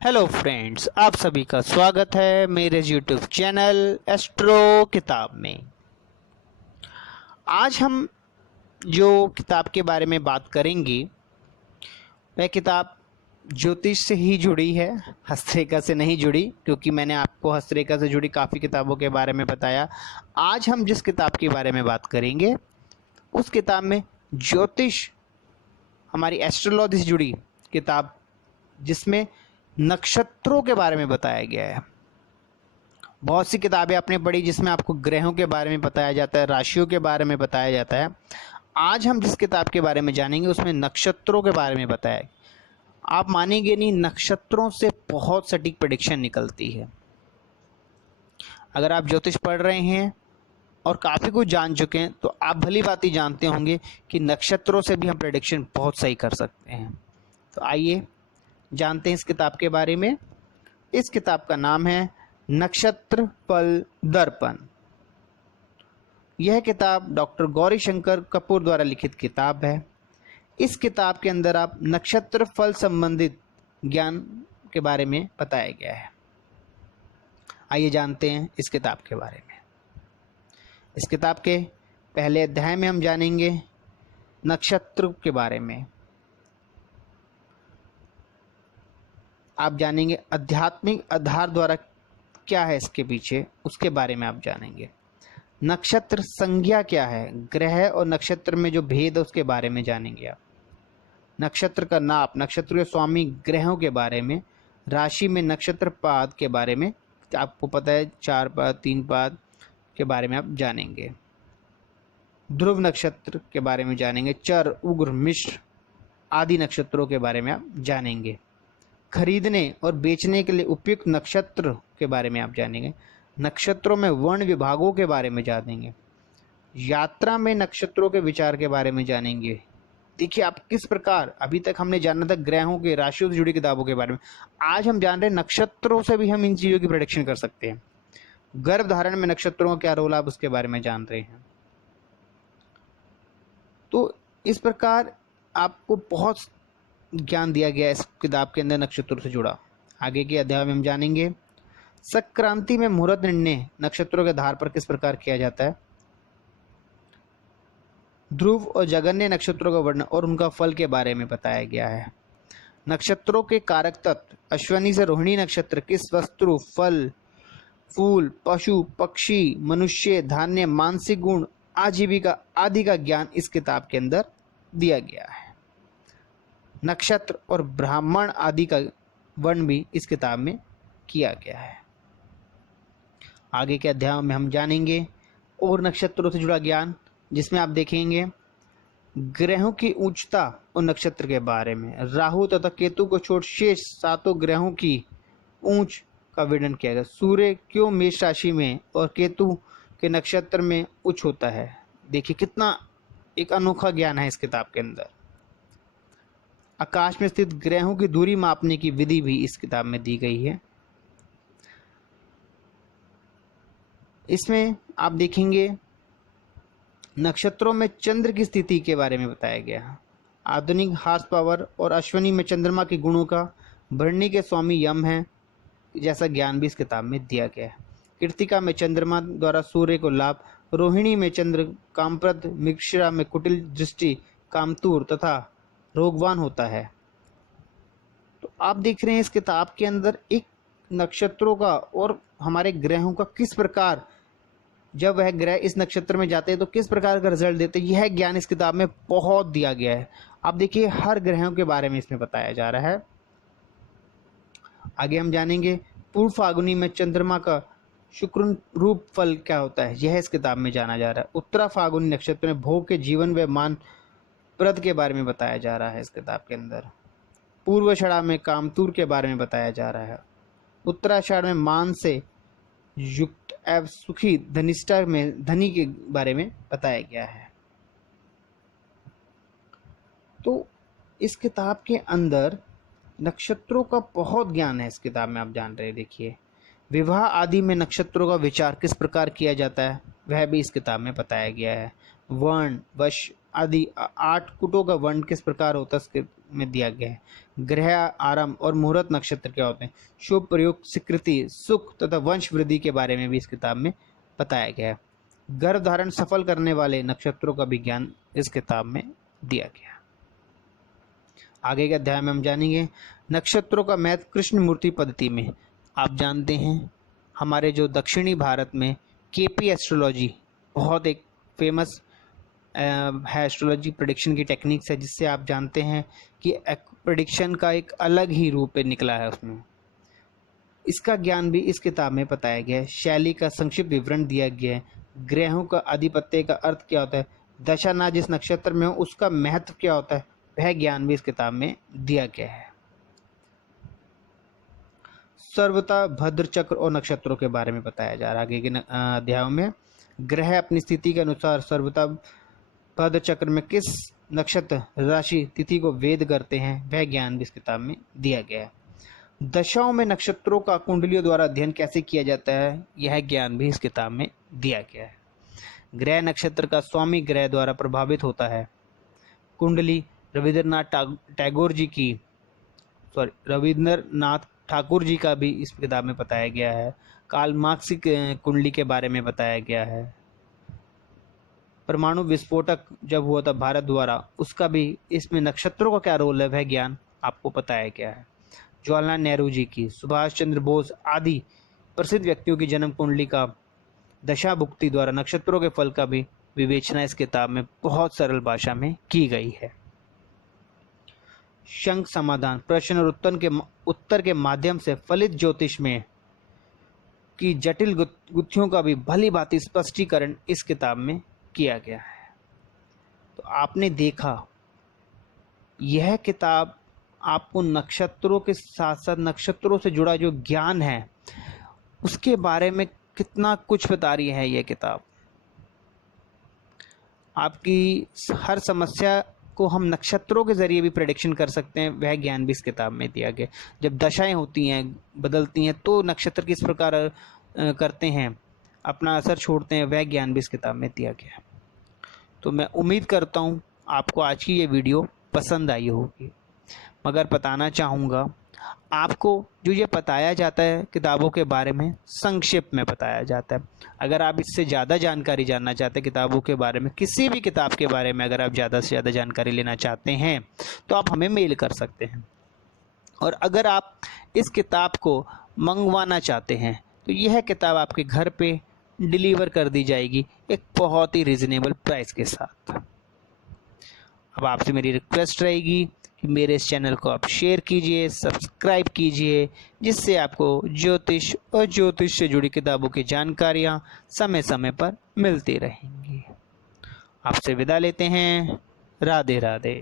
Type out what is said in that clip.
Hello friends, आप सभी का स्वागत है मेरे यूट्यूब चैनल एस्ट्रो किताब में। आज हम जो किताब के बारे में बात करेंगे वह किताब ज्योतिष से ही जुड़ी है, हस्तरेखा से नहीं जुड़ी, क्योंकि मैंने आपको हस्तरेखा से जुड़ी काफ़ी किताबों के बारे में बताया। आज हम जिस किताब के बारे में बात करेंगे उस किताब में ज्योतिष, हमारी एस्ट्रोलॉजी से जुड़ी किताब, जिसमें नक्षत्रों के बारे में बताया गया है। बहुत सी किताबें आपने पढ़ी जिसमें आपको ग्रहों के बारे में बताया जाता है, राशियों के बारे में बताया जाता है। आज हम जिस किताब के बारे में जानेंगे उसमें नक्षत्रों के बारे में बताया है। आप मानेंगे नहीं, नक्षत्रों से बहुत सटीक प्रेडिक्शन निकलती है। अगर आप ज्योतिष पढ़ रहे हैं और काफ़ी कुछ जान चुके हैं तो आप भली बात ही जानते होंगे कि नक्षत्रों से भी हम प्रेडिक्शन बहुत सही कर सकते हैं। तो आइए जानते हैं इस किताब के बारे में। इस किताब का नाम है नक्षत्र फल दर्पण। यह किताब डॉक्टर गौरी शंकर कपूर द्वारा लिखित किताब है। इस किताब के अंदर आप नक्षत्र फल संबंधित ज्ञान के बारे में बताया गया है। आइए जानते हैं इस किताब के बारे में। इस किताब के पहले अध्याय में हम जानेंगे नक्षत्र के बारे में। आप जानेंगे आध्यात्मिक आधार द्वारा क्या है इसके पीछे, उसके बारे में आप जानेंगे। नक्षत्र संज्ञा क्या है, ग्रह और नक्षत्र में जो भेद है उसके बारे में जानेंगे आप। नक्षत्र का नाप, नक्षत्र के स्वामी ग्रहों के बारे में, राशि में नक्षत्र पाद के बारे में, आपको पता है 4 पाद 3 पाद के बारे में आप जानेंगे। ध्रुव नक्षत्र के बारे में जानेंगे। चर, उग्र, मिश्र आदि नक्षत्रों के बारे में आप जानेंगे। खरीदने और बेचने के लिए उपयुक्त नक्षत्र के बारे में आप जानेंगे। नक्षत्रों में वर्ण विभागों के बारे में जानेंगे। यात्रा में नक्षत्रों के विचार के बारे में जानेंगे। देखिए आप किस प्रकार, अभी तक हमने जाना था ग्रहों के, राशियों से जुड़ी किताबों के बारे में, आज हम जान रहे हैं नक्षत्रों से भी हम इन चीज़ों की प्रेडिक्शन कर सकते हैं। गर्भ धारण में नक्षत्रों का क्या रोल है आप उसके बारे में जान रहे हैं। तो इस प्रकार आपको बहुत ज्ञान दिया गया है इस किताब के अंदर नक्षत्रों से जुड़ा। आगे के अध्याय में हम जानेंगे संक्रांति में मुहूर्त निर्णय नक्षत्रों के आधार पर किस प्रकार किया जाता है। ध्रुव और जगन्य नक्षत्रों का वर्णन और उनका फल के बारे में बताया गया है। नक्षत्रों के कारक तत्व, अश्विनी से रोहिणी नक्षत्र किस वस्तु, फल, फूल, पशु, पक्षी, मनुष्य, धान्य, मानसिक गुण, आजीविका आदि का ज्ञान इस किताब के अंदर दिया गया है। नक्षत्र और ब्राह्मण आदि का वर्ण भी इस किताब में किया गया है। आगे के अध्याय में हम जानेंगे और नक्षत्रों से जुड़ा ज्ञान, जिसमें आप देखेंगे ग्रहों की उच्चता और नक्षत्र के बारे में। राहु तथा केतु को छोड़ शेष 7 ग्रहों की ऊंच का वर्णन किया गया। सूर्य क्यों मेष राशि में और केतु के नक्षत्र में उच्च होता है। देखिए कितना एक अनोखा ज्ञान है इस किताब के अंदर। आकाश में स्थित ग्रहों की दूरी मापने की विधि भी इस किताब में दी गई है। इसमें आप देखेंगे नक्षत्रों में चंद्र की स्थिति के बारे में बताया गया है। आधुनिक हॉर्स पावर और अश्विनी में चंद्रमा के गुणों का, भरणी के स्वामी यम है जैसा ज्ञान भी इस किताब में दिया गया है। कृतिका में चंद्रमा द्वारा सूर्य को लाभ, रोहिणी में चंद्र कामप्रद, मृगशिरा में कुटिल दृष्टि कामतूर तथा रोगवान होता है। तो आप देख रहे हैं इस किताब के अंदर एक नक्षत्रों का और हमारे ग्रहों का किस प्रकार, जब वह ग्रह इस नक्षत्र में जाते हैं तो किस प्रकार का रिजल्ट देते हैं, यह ज्ञान इस किताब में बहुत दिया गया है। आप देखिए हर ग्रहों के बारे में इसमें बताया जा रहा है। आगे हम जानेंगे पूर्व फागुनी में चंद्रमा का शुक्र रूप फल क्या होता है, यह इस किताब में जाना जा रहा है। उत्तरा फागुनी नक्षत्र में भोग के जीवन व मान प्रद के बारे में बताया जा रहा है इस किताब के अंदर। पूर्वाषाढ़ में कामतूर के बारे में बताया जा रहा है। उत्तराषाढ़ में मान से युक्त एवं सुखी, धनिष्ठा में धनी के बारे में बताया गया है। तो इस किताब के अंदर नक्षत्रों का बहुत ज्ञान है। इस किताब में आप जान रहे हैं। देखिए विवाह आदि में नक्षत्रों का विचार किस प्रकार किया जाता है वह भी इस किताब में बताया गया है। वर्ण, वश आदि 8 कुटों का वर्ण किस प्रकार होता है इसके में दिया गया है। ग्रह आरंभ और मुहूर्त नक्षत्र क्या होते हैं, शुभ प्रयोग, स्वीकृति, सुख तथा वंश वृद्धि के बारे में भी इस किताब में बताया गया है। गर्भ धारण सफल करने वाले नक्षत्रों का भी ज्ञान इस किताब में दिया गया। आगे के अध्याय में हम जानेंगे नक्षत्रों का महत्व कृष्ण मूर्ति पद्धति में। आप जानते हैं हमारे जो दक्षिणी भारत में केपी एस्ट्रोलॉजी बहुत एक फेमस है, एस्ट्रोलॉजी प्रेडिक्शन की टेक्निक्स है, जिससे आप जानते हैं कि प्रेडिक्शन का एक अलग ही रूप निकला है उसमें। इसका ज्ञान भी इस किताब में बताया गया है। शैली का संक्षिप्त विवरण दिया गया है। ग्रहों का आधिपत्य का अर्थ क्या होता है, दशा ना जिस नक्षत्र में हो उसका महत्व क्या होता है, वह ज्ञान भी इस किताब में दिया गया है। सर्वथा भद्र चक्र और नक्षत्रों के बारे में बताया जा रहा है आगे के अध्यायों में। ग्रह अपनी स्थिति के अनुसार सर्वथा भद्र चक्र में किस नक्षत्र, राशि, तिथि को वेद करते हैं, वह ज्ञान भी इस किताब में दिया गया है। दशाओं में नक्षत्रों का कुंडलियों द्वारा अध्ययन कैसे किया जाता है, यह ज्ञान भी इस किताब में दिया गया है। ग्रह नक्षत्र का स्वामी ग्रह द्वारा प्रभावित होता है। कुंडली रविंद्रनाथ ठाकुर जी का भी इस किताब में बताया गया है। कार्ल मार्क्स की कुंडली के बारे में बताया गया है। परमाणु विस्फोटक जब हुआ था भारत द्वारा, उसका भी इसमें नक्षत्रों का क्या रोल है, वह ज्ञान आपको बताया गया है। जवाहरलाल नेहरू जी की, सुभाष चंद्र बोस आदि प्रसिद्ध व्यक्तियों की जन्म कुंडली का दशा भुक्ति द्वारा नक्षत्रों के फल का भी विवेचना इस किताब में बहुत सरल भाषा में की गई है। शंख समाधान, प्रश्न और उत्तर के माध्यम से फलित ज्योतिष में की जटिल गुत्थियों का भी भली भांति स्पष्टीकरण इस किताब में किया गया है। तो आपने देखा यह किताब आपको नक्षत्रों के साथ साथ नक्षत्रों से जुड़ा जो ज्ञान है उसके बारे में कितना कुछ बता रही है। यह किताब आपकी हर समस्या को हम नक्षत्रों के जरिए भी प्रेडिक्शन कर सकते हैं, वह ज्ञान भी इस किताब में दिया गया। जब दशाएं होती हैं, बदलती हैं, तो नक्षत्र किस प्रकार करते हैं, अपना असर छोड़ते हैं, वह ज्ञान भी इस किताब में दिया गया। तो मैं उम्मीद करता हूँ आपको आज की ये वीडियो पसंद आई होगी। मगर बताना चाहूँगा आपको जो ये बताया जाता है किताबों के बारे में संक्षिप्त में बताया जाता है। अगर आप इससे ज़्यादा जानकारी जानना चाहते हैं किताबों के बारे में, किसी भी किताब के बारे में अगर आप ज़्यादा से ज़्यादा जानकारी लेना चाहते हैं तो आप हमें मेल कर सकते हैं। और अगर आप इस किताब को मंगवाना चाहते हैं तो यह किताब आपके घर पे डिलीवर कर दी जाएगी एक बहुत ही रिजनेबल प्राइस के साथ। अब आपसे मेरी रिक्वेस्ट रहेगी कि मेरे इस चैनल को आप शेयर कीजिए, सब्सक्राइब कीजिए, जिससे आपको ज्योतिष और ज्योतिष से जुड़ी किताबों की जानकारियाँ समय समय पर मिलती रहेंगी। आपसे विदा लेते हैं। राधे राधे।